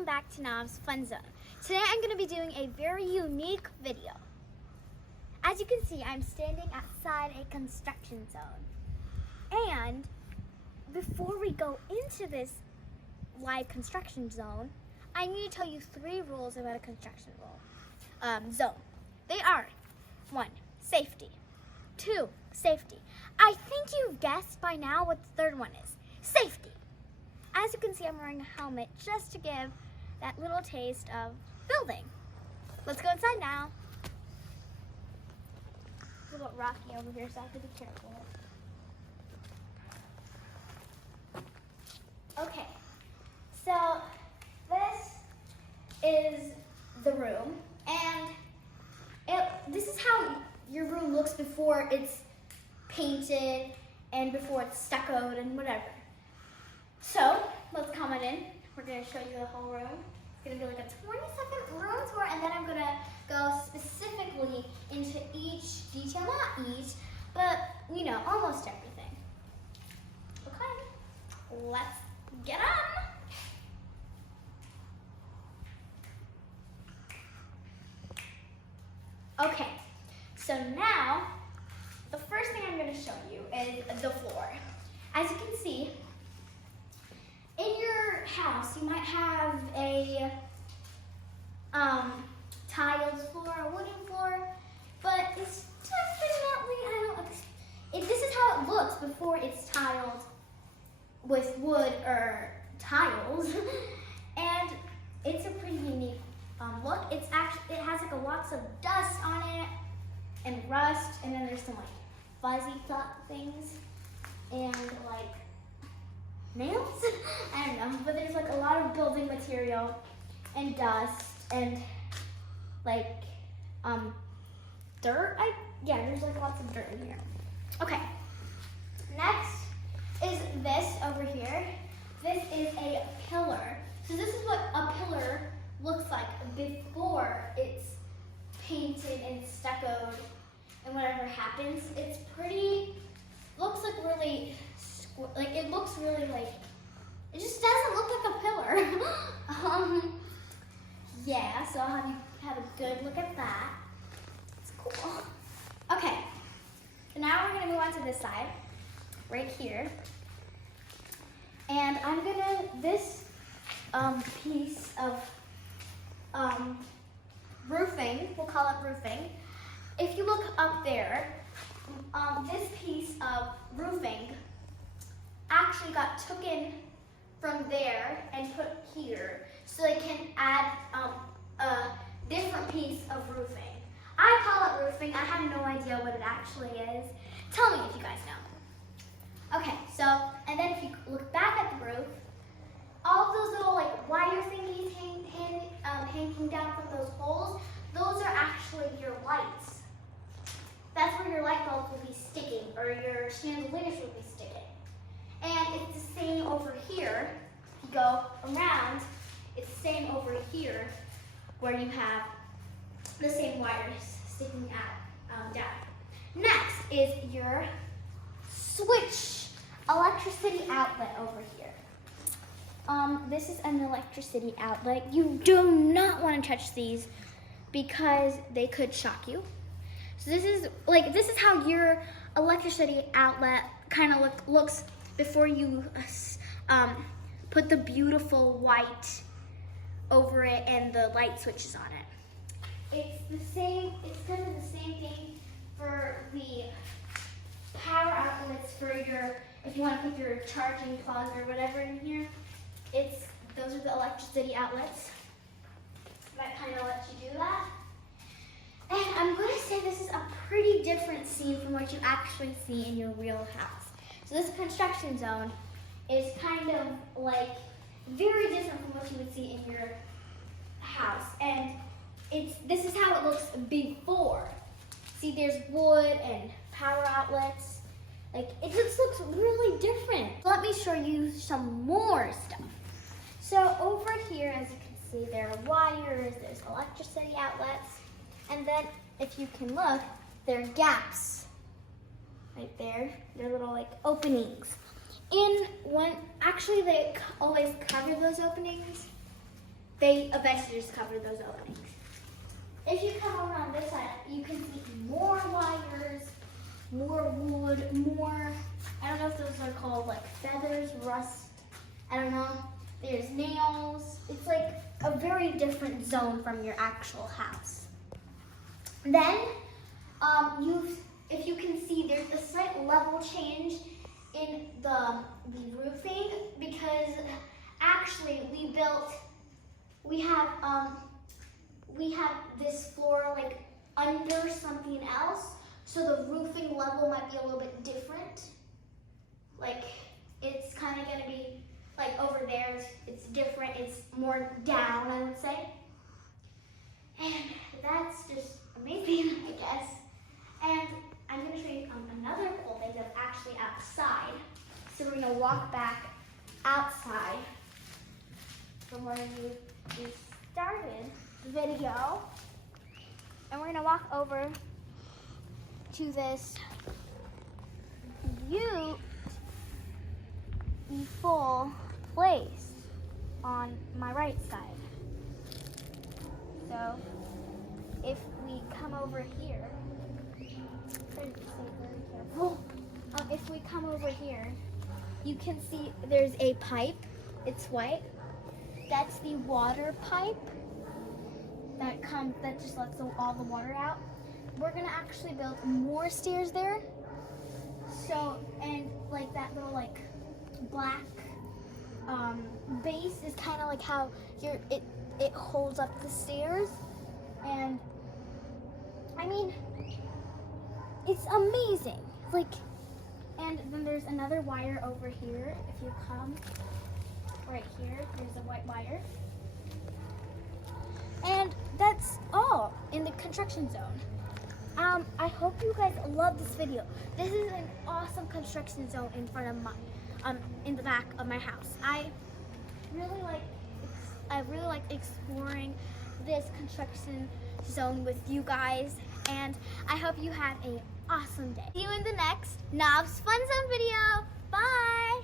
welcome back to Nav's Fun Zone. Today I'm going to be doing a very unique video. As you can see, I'm standing outside a construction zone. And before we go into this live construction zone, I need to tell you 3 rules about a construction zone. They are 1, safety. 2, safety. I think you've guessed by now what the 3rd one is. Safety. As you can see, I'm wearing a helmet just to give that little taste of building. Let's go inside now. It's a little rocky over here, so I have to be careful. Okay, so this is the room, and this is how your room looks before it's painted and before it's stuccoed and whatever. So let's come on in. We're going to show you the whole room. It's going to be like a 20-second room tour, and then I'm going to go specifically into each detail, not each, but you know, almost everything. Okay, let's get on. Okay, so now the first thing I'm going to show you is the floor. As you can see, in your house, you might have a tiled floor, a wooden floor, but it's definitely, this is how it looks before it's tiled with wood or tiles, and it's a pretty unique look. It has like lots of dust on it and rust, and then there's some like fuzzy things and like nails? I don't know, but there's like a lot of building material and dust and like dirt. Yeah, there's like lots of dirt in here. Okay, next is this over here. This is a pillar. So this is what a pillar looks like before it's painted and stuccoed and whatever happens. It's pretty, looks like really, like it looks really like, it just doesn't look like a pillar. Yeah, so I'll have you have a good look at that. It's cool. Okay, so now we're gonna move on to this side, right here. And I'm gonna, this piece of roofing, we'll call it roofing. If you look up there, this piece of roofing actually got taken from there and put here so they can add a different piece of roofing. I call it roofing. I have no idea what it actually is. Tell me if you guys know. Okay, so, and then if you look back at the roof, all those little like wire thingies hanging down from those holes, those are actually your lights. That's where your light bulbs will be sticking, or your chandeliers will be sticking. And it's the same over here. If you go around, it's the same over here where you have the same wires sticking out down. Next is your switch electricity outlet over here. This is an electricity outlet. You do not want to touch these because they could shock you. So this is how your electricity outlet kind of looks before you put the beautiful white over it and the light switches on it. It's the same, it's kind of the same thing for the power outlets for your, if you want to put your charging plug or whatever in here, those are the electricity outlets. Might kind of let you do that. And I'm going to say this is a pretty different scene from what you actually see in your real house. So this construction zone is kind of like very different from what you would see in your house. And this is how it looks before. See, there's wood and power outlets. Like, it just looks really different. Let me show you some more stuff. So over here, as you can see, there are wires, there's electricity outlets. And then, if you can look, there are gaps right there. They're little like openings. Actually they always cover those openings they eventually just cover those openings. If you come over on this side, you can see more wires, more wood, more, I don't know if those are called like feathers, rust, I don't know. There's nails. It's like a very different zone from your actual house. Then, if you can see, there's a slight level change in the roofing because actually we have this floor like under something else, so the roofing level might be a little bit different. Like it's kind of gonna be like over there, it's different, it's more down, I would say. And that's just amazing, I guess. And I'm gonna show you another cool thing that's actually outside. So we're gonna walk back outside from where we started the video. And we're gonna walk over to this beautiful place on my right side. So if we come over here, if we come over here, you can see there's a pipe. It's white. That's the water pipe that just lets all the water out. We're gonna actually build more stairs there. So, and like that little like black base is kind of like how it holds up the stairs. And I mean, it's amazing. Like, and then there's another wire over here. If you come right here, there's a white wire. And that's all in the construction zone. I hope you guys love this video. This is an awesome construction zone in front of my, in the back of my house. I really like exploring this construction zone with you guys, and I hope you have an awesome day. See you in the next Knobs Fun Zone video. Bye!